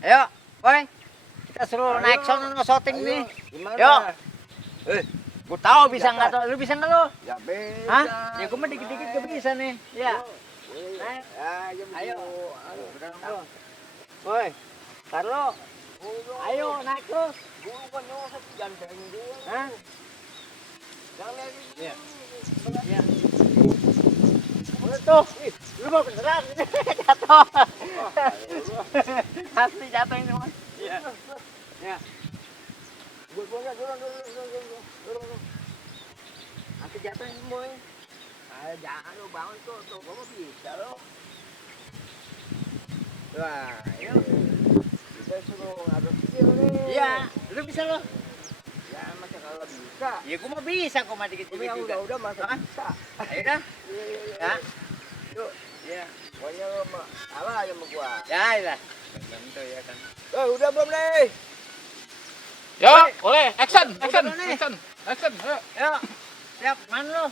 Ayo, boy. Kita suruh naik sono no shooting nih. Gimana? Yuk. Gua tahu bisa Bisa, nggak tuh? Lu bisa nggak lu? Ya bisa. Hah? Ya gua mah dikit-dikit gak bisa nih. Iya. Naik. Ayo. Ayo. Boy. Carlo. Ayo naik terus. Guru kan nyosot ganteng dia. Hah? Jangan lagi. Iya. Iya. Tuh, lu mau beneran jatuh. Asli jatuh ini mas. Iya. Ya. Gua dulu. Nanti jatuh ini boy. Jangan lu bangun tuh, gua mau bisa lo. Wah, Ayo. kita suruh ngadep kecil nih. Iya, lu bisa lo. Ya masa kalau bisa. Ya gua mah bisa, gua mah dikit-dikit Yang juga. udah masa Hah? bisa. Ayo dah. Ya. Yuk, Iya. pokoknya lo mah apa aja sama gua. Ya, lah. Tentu ya kan. Udah belum nih? Yo, boleh. Action, Udah, action, udah nih. action, action. Ayo. Yuk. Siap, mana lu?